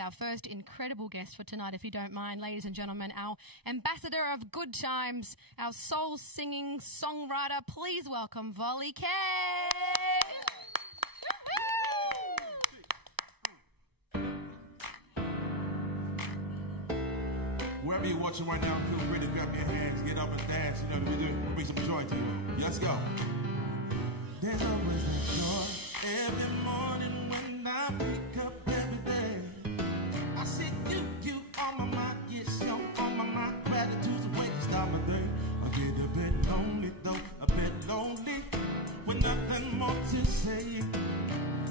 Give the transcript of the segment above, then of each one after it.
our first incredible guest for tonight, if you don't mind, ladies and gentlemen, our ambassador of good times, our soul-singing songwriter. Please welcome Voli K. Wherever you're watching right now, feel free to grab your hands, get up and dance. You know what we do? Bring some joy to you. Let's go. There's always that joy every morning when I wake up every day. I see you on my mind, yes, you're on my mind. Gratitude's the way to start my day. I get a bit lonely though, a bit lonely, with nothing more to say.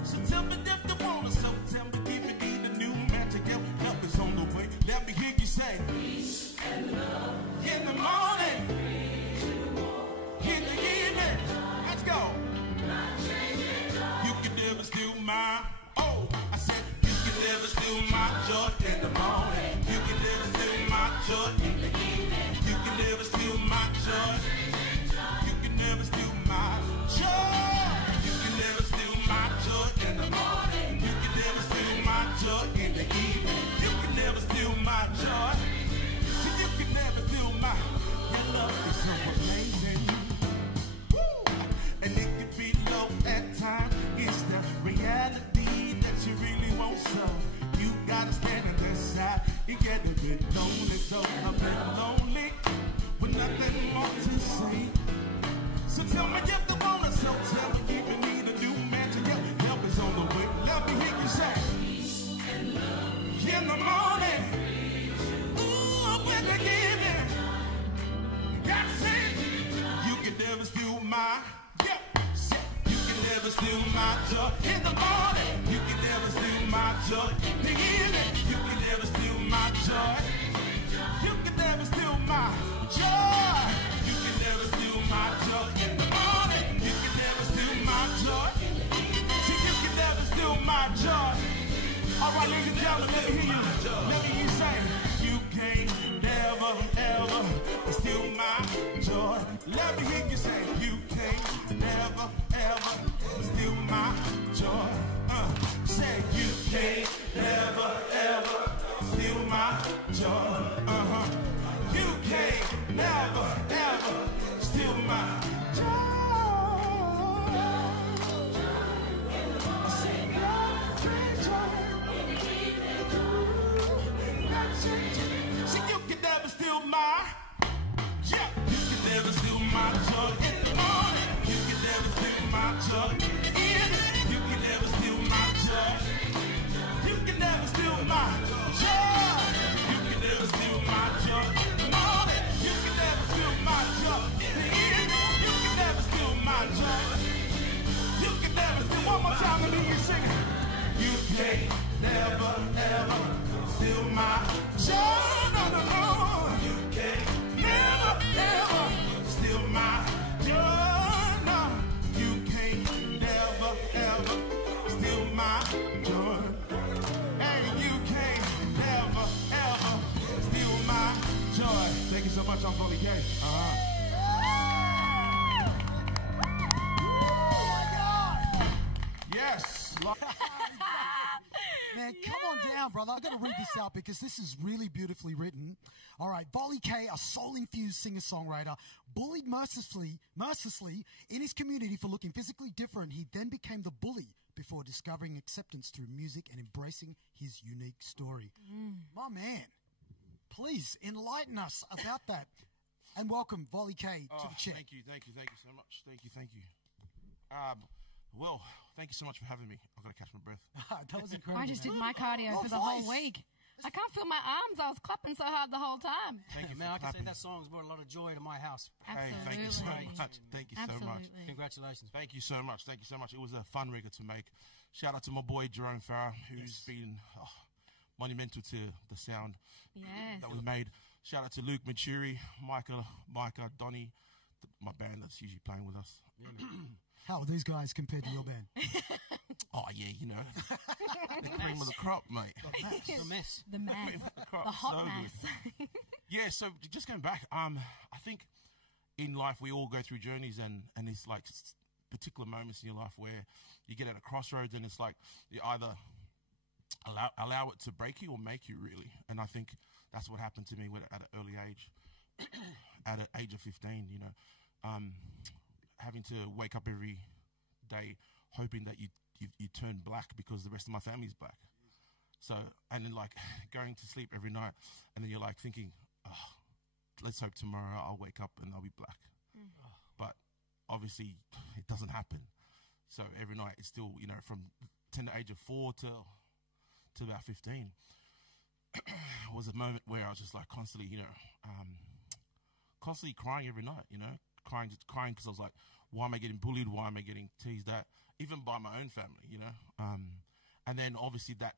So tell me if you wanna, so tell me if you need a new magic help is on the way. Let me hear you say peace and love in the morning, in the evening. Let's go. You can never steal my, oh, I said you can never steal my joy in the morning. You can never steal my joy in the evening. You can never steal my joy. You can never steal my joy. You can never steal my joy in the morning. You can never steal my joy in the evening. You can never steal my joy. See, you can never steal my. Your love is so amazing. Woo! And it could be low at times. It's the reality that you really want, so you gotta stand on this side. You get a bit lonely, so a bit lonely, with nothing more to say. So tell me if you wanna, so tell me if you need a new magic help is on the way. Let me hear you say peace and love in the morning. Ooh, when they give it, you gotta say you can never steal my, yeah. You can never steal my joy in the morning. You can never steal my joy in the evening. You can never steal my joy. You can never steal my joy. You can never steal my joy in the morning. You can never steal my joy. See, you can never steal my joy. All right, ladies and gentlemen, let me hear you. Let me hear you say, you can't never, ever steal my joy. Let me hear you say, you can't never, ever steal my joy. Say, you can't never, ever steal my joy. You can't never, ever steal my joy. See, you can never steal my, yeah. You can never steal my joy in the morning. You can never steal my joy in the evening. You can never steal my joy. You can never steal my joy. You can never steal my joy in the morning. You can never steal my joy in the evening. You can never steal my joy. You can never steal. One more time, let me hear you sing it. You can't never, ever steal my joy. No, no, no. You can't never, ever steal my joy. No, you can't never, ever steal my joy. Hey, you can't never, ever steal my joy. Thank you so much. I'm Voli K. Yes. Man, come on down, brother. I've got to read this out because this is really beautifully written. All right, Voli K, a soul-infused singer-songwriter, bullied mercilessly in his community for looking physically different. He then became the bully before discovering acceptance through music and embracing his unique story. My man, please enlighten us about that. And welcome, Voli K, to the chat. Thank you so much. Thank you. Well, thank you so much for having me. I've got to catch my breath. That was incredible. I just did my cardio for the whole week. I can't feel my arms. I was clapping so hard the whole time. Thank you. Man, I can say that song's brought a lot of joy to my house. Absolutely. Hey, thank you so much. Thank you so much. Congratulations. Thank you so much. Thank you so much. It was a fun record to make. Shout out to my boy Jerome Farah, who's been monumental to the sound that we made. Shout out to Luke Maturi, Micah, Donnie, my band that's usually playing with us. How are these guys compared to your band? Oh, yeah, you know. The cream of the crop, mate. The mess. The mess. The hot mess. Yeah, so just going back, I think in life we all go through journeys and it's like particular moments in your life where you get at a crossroads and it's like you either allow it to break you or make you, really. And I think that's what happened to me at an early age, at an age of 15. You know, having to wake up every day hoping that you turn black because the rest of my family's black. So, and then like going to sleep every night, and then you're like thinking, oh, let's hope tomorrow I'll wake up and I'll be black. But obviously it doesn't happen. So every night it's still, you know, from the age of 4 to about 15 was a moment where I was just like constantly, you know, constantly crying every night, you know, crying because I was like, why am I getting bullied? Why am I getting teased at? Even by my own family, you know. And then obviously that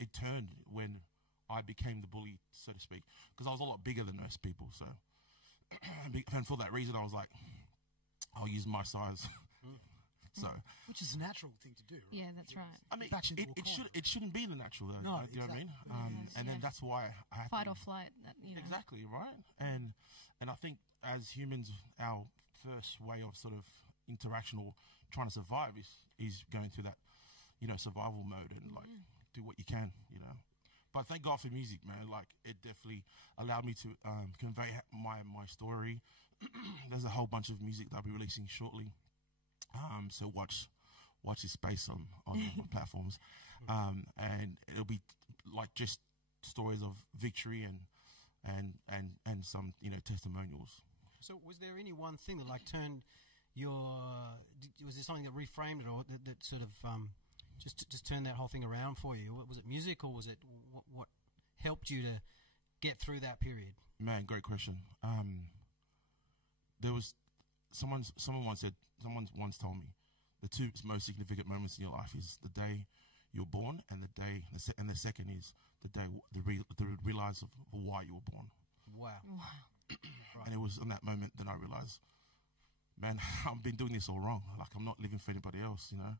it turned when I became the bully, so to speak, because I was a lot bigger than most people. So, and for that reason, I was like, I'll use my size. So, which is a natural thing to do, right? Yeah, that's right. I mean, it shouldn't be the natural though. No, you know what I mean? And then that's why I have fight or flight. That, you know. Exactly right. And I think as humans, our first way of sort of interaction or trying to survive is going through that, you know, survival mode and like do what you can, you know. But thank God for music, man. Like it definitely allowed me to convey my story. There's a whole bunch of music that I'll be releasing shortly. So watch this space on platforms, and it'll be like just stories of victory and some, you know, testimonials. So was there any one thing that like turned was there something that reframed it, or that sort of just turned that whole thing around for you? Was it music, or was it what helped you to get through that period? Man, great question. There was someone once told me the two most significant moments in your life is the day you're born and the second is the day the realize of why you were born. Wow. Right. And it was in that moment that I realized, man, I've been doing this all wrong. Like I'm not living for anybody else, you know.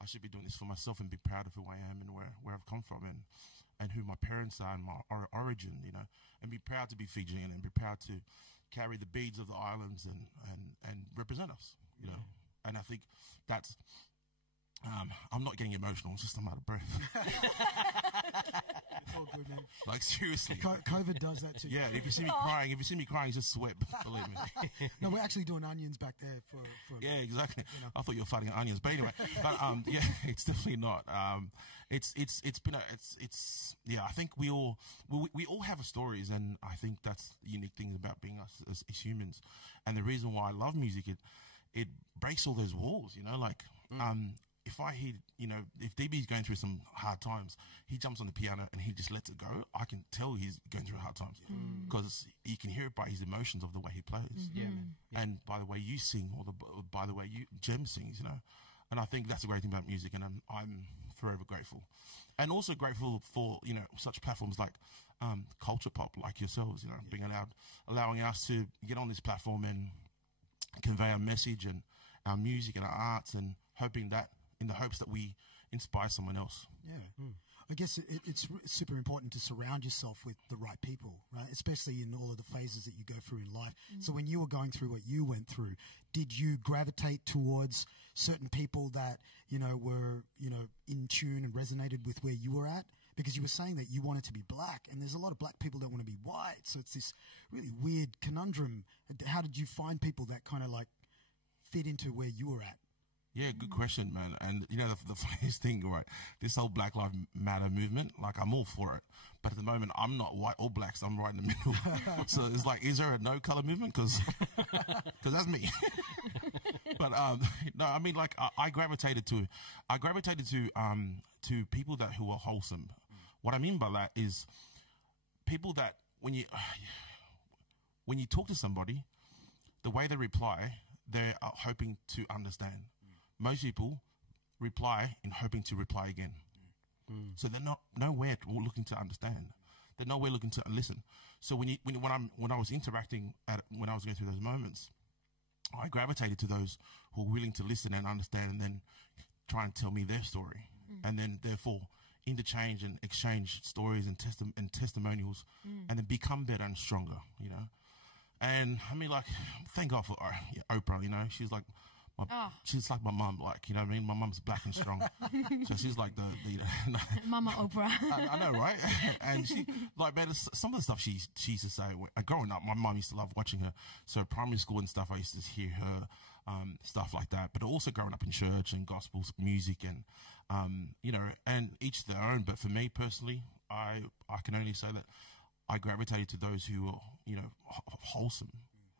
I should be doing this for myself and be proud of who I am and where I've come from and who my parents are and my origin, you know, and be proud to be Fijian and be proud to carry the beads of the islands and represent us, you know. And I think that's, I'm not getting emotional, it's just I'm out of breath. It's all good, man. Like seriously. COVID does that too. Yeah, if you see me crying, it's just sweat, believe me. No, we're actually doing onions back there for yeah, exactly. You know. I thought you were fighting onions, but anyway. But yeah, it's definitely not. It's been yeah. I think we all have stories, and I think that's the unique thing about being us as humans. And the reason why I love music, it breaks all those walls. You know, like if I hear, you know, if DB's going through some hard times, he jumps on the piano and he just lets it go. I can tell he's going through hard times because you can hear it by his emotions of the way he plays. Yeah, man. Yeah. And by the way you sing, or by the way Jem sings, you know. And I think that's the great thing about music, and I'm forever grateful. And also grateful for, you know, such platforms like Culture Pop, like yourselves, you know, being allowing us to get on this platform and convey our message and our music and our arts, and hoping that, in the hopes that we inspire someone else. Yeah. I guess it's super important to surround yourself with the right people, right? Especially in all of the phases that you go through in life. So when you were going through what you went through, did you gravitate towards certain people that, you know, were, you know, in tune and resonated with where you were at? Because you were saying that you wanted to be black, and there's a lot of black people that want to be white. So it's this really weird conundrum. How did you find people that kind of like fit into where you were at? Yeah, good question, man. And you know, the funniest thing, right? This whole Black Lives Matter movement, like I'm all for it, but at the moment I'm not white or black, so I'm right in the middle. So it's like, is there a no color movement? Because that's me. But no, I mean, like I gravitated to people who are wholesome. What I mean by that is people that when you talk to somebody, the way they reply, they are hoping to understand. Most people reply in hoping to reply again. So they're nowhere looking to understand. They're nowhere looking to listen. So when I was interacting when I was going through those moments, I gravitated to those who are willing to listen and understand, and then try and tell me their story, and then therefore interchange and exchange stories and testimonials, and then become better and stronger. You know. And I mean, like, thank God for Oprah. You know, she's like She's like my mum, like, you know what I mean? My mum's black and strong. So she's like the Mama Oprah. I know, right? And she, like, man, some of the stuff she used to say, growing up, my mum used to love watching her. So primary school and stuff, I used to hear her, stuff like that. But also growing up in church and gospel music and, you know, and each their own. But for me personally, I can only say that I gravitated to those who are, you know, wholesome,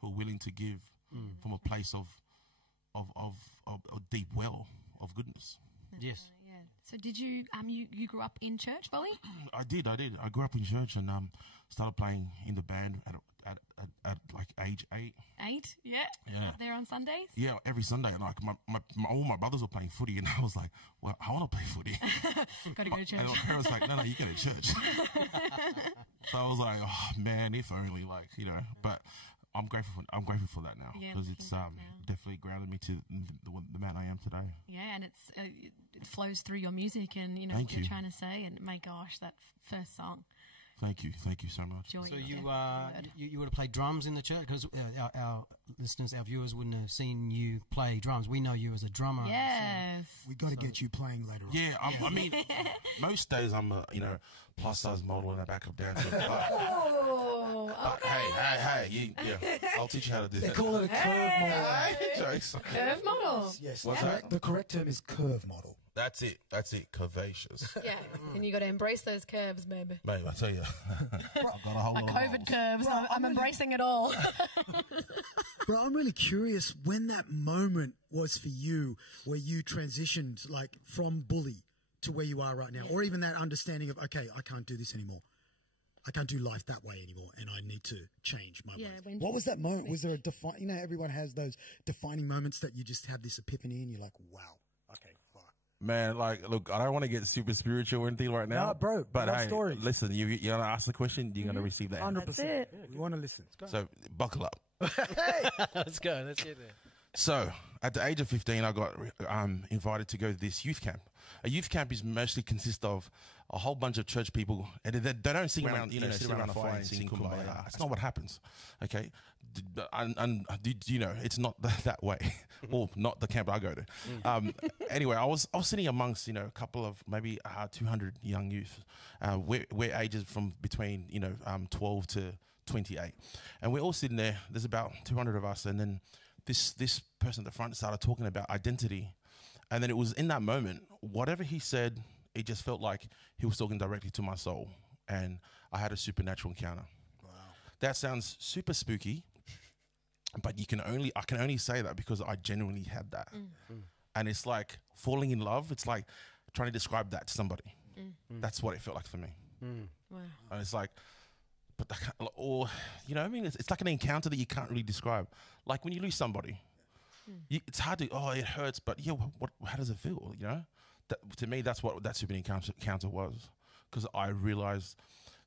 who are willing to give from a place of a deep well of goodness. Yes. Yeah. So did you you grew up in church, Voli? I did. I grew up in church and started playing in the band at like age 8. 8? Yeah. Yeah. Up there on Sundays? Yeah, every Sunday. And like all my brothers were playing footy, and I was like, well, I want to play footy. Got to go to church. And my parents were like, no, you go to church. So I was like, oh man, if only, like, you know. But I'm grateful for that now, because it's definitely grounded me to the man I am today. Yeah, and it flows through your music, and you know what you're trying to say. And my gosh, that first song. Thank you so much. So you would have played drums in the church, because our listeners, our viewers wouldn't have seen you play drums. We know you as a drummer. Yes, We got to get you playing later on. Yeah, I mean, most days I'm a plus size model and a backup dancer. But hey, I'll teach you how to do that. They call it a curve model. Jokes. curve model. Yes, What's that? the correct term is curve model. That's it, curvaceous. Yeah, and you got to embrace those curves, baby. Mate, I tell you, I've got a whole lot of COVID curves. I'm embracing it all. Bro, I'm really curious when that moment was for you, where you transitioned like from bully to where you are right now, or even that understanding of, okay, I can't do this anymore. I can't do life that way anymore, and I need to change my life. What was that moment? Was there a everyone has those defining moments that you just have this epiphany and you're like, wow, okay, fuck. Man, like, look, I don't want to get super spiritual or anything right now. No, bro, but hey, stories. Listen, you're going to ask the question, you're going to receive the answer. 100%. That's it. We want to listen. So, buckle up. Let's go. Let's get there. So, at the age of 15, I got invited to go to this youth camp. A youth camp is mostly consists of a whole bunch of church people, and they don't sit around, sit around a fire and sing Kumbaya. That's not what happens, okay? And you know, it's not that way, or not the camp I go to. Anyway, I was sitting amongst, a couple of maybe 200 young youth. We're ages from between 12 to 28, and we're all sitting there. There's about 200 of us, and then this person at the front started talking about identity. And then it was in that moment, whatever he said, it just felt like he was talking directly to my soul. And I had a supernatural encounter. Wow. That sounds super spooky, but I can only say that because I genuinely had that. And it's like falling in love. It's like trying to describe that to somebody. That's what it felt like for me. Wow. And it's like, it's like an encounter that you can't really describe. Like when you lose somebody. It's hard to, it hurts, but how does it feel, to me, that's what that super encounter was, because I realized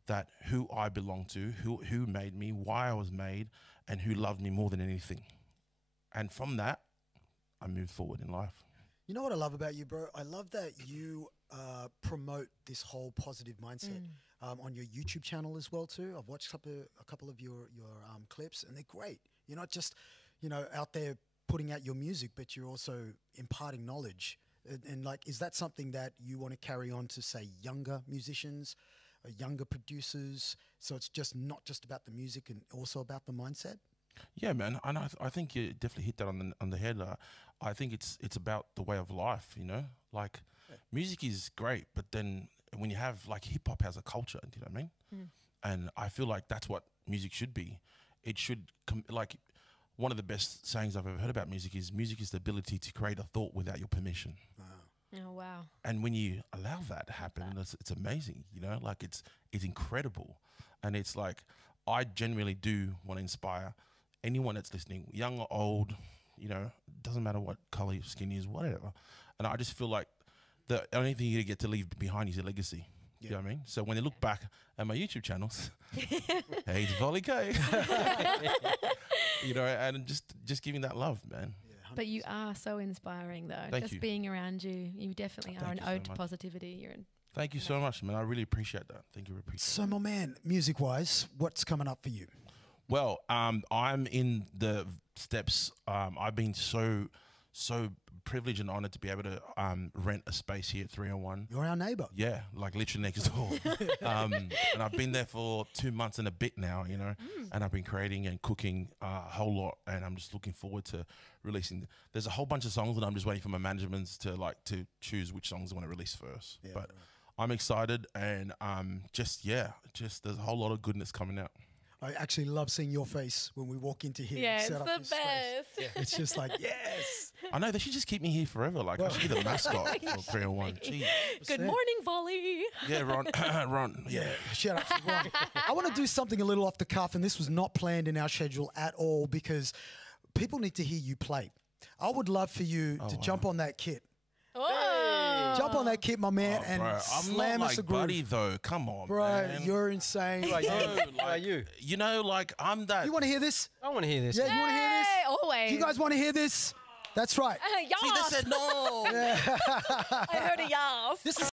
that who I belong to, who made me, why I was made, and who loved me more than anything. And from that, I moved forward in life. You know what I love about you, bro? I love that you promote this whole positive mindset on your YouTube channel as well too. I've watched a couple of your clips, and they're great. You're not just, out there putting out your music, but you're also imparting knowledge. And like, is that something that you want to carry on to, say, younger musicians, younger producers? So it's just not just about the music and also about the mindset? Yeah, man. And I think you definitely hit that on the head. I think it's about the way of life, Like, music is great, but then when you have, like, hip-hop has a culture, do you know what I mean? And I feel like that's what music should be. It should, one of the best sayings I've ever heard about music is the ability to create a thought without your permission. Oh, wow. And when you allow that to happen, it's amazing, like it's incredible. And it's like, I genuinely do want to inspire anyone that's listening, young or old, doesn't matter what color your skin is, whatever. And I just feel like the only thing you get to leave behind is your legacy. You know what I mean? So when they look back at my YouTube channels, hey, it's Voli K. And just giving that love, man. Yeah, but you are so inspiring, though. Thank you. Being around you definitely are an ode to positivity. Thank you so much, man. I really appreciate that. Thank you. So, my man, music-wise, what's coming up for you? Well, I'm in the steps. I've been so so privileged and honoured to be able to rent a space here at 301. You're our neighbour. Yeah, like literally next door. And I've been there for 2 months and a bit now, you know, and I've been creating and cooking a whole lot, and I'm just looking forward to releasing. There's a whole bunch of songs, and I'm just waiting for my managements to choose which songs I want to release first. Yeah, but I'm excited, and just there's a whole lot of goodness coming out. I actually love seeing your face when we walk into here. Yeah, and it's set the up this best. space. It's just like, yes. I know, they should just keep me here forever. Like, I should be the mascot for 301. Gee. Good morning, Voli. Yeah, Ron. Ron. Yeah. Shout out to Ron. I want to do something a little off the cuff, and this was not planned in our schedule at all because people need to hear you play. I would love for you to jump on that kit. Oh. Jump on that kit, my man, and Bro, slam I'm not us a like groove. Buddy, though. Come on, Bro, man. you're insane. Who are you? No, Who are you? You know, like, I'm that. You want to hear this? I want to hear this. Yeah, you want to hear this? Hey, always. You guys want to hear this? That's right. Yas. See, they said no. I heard a yas. This is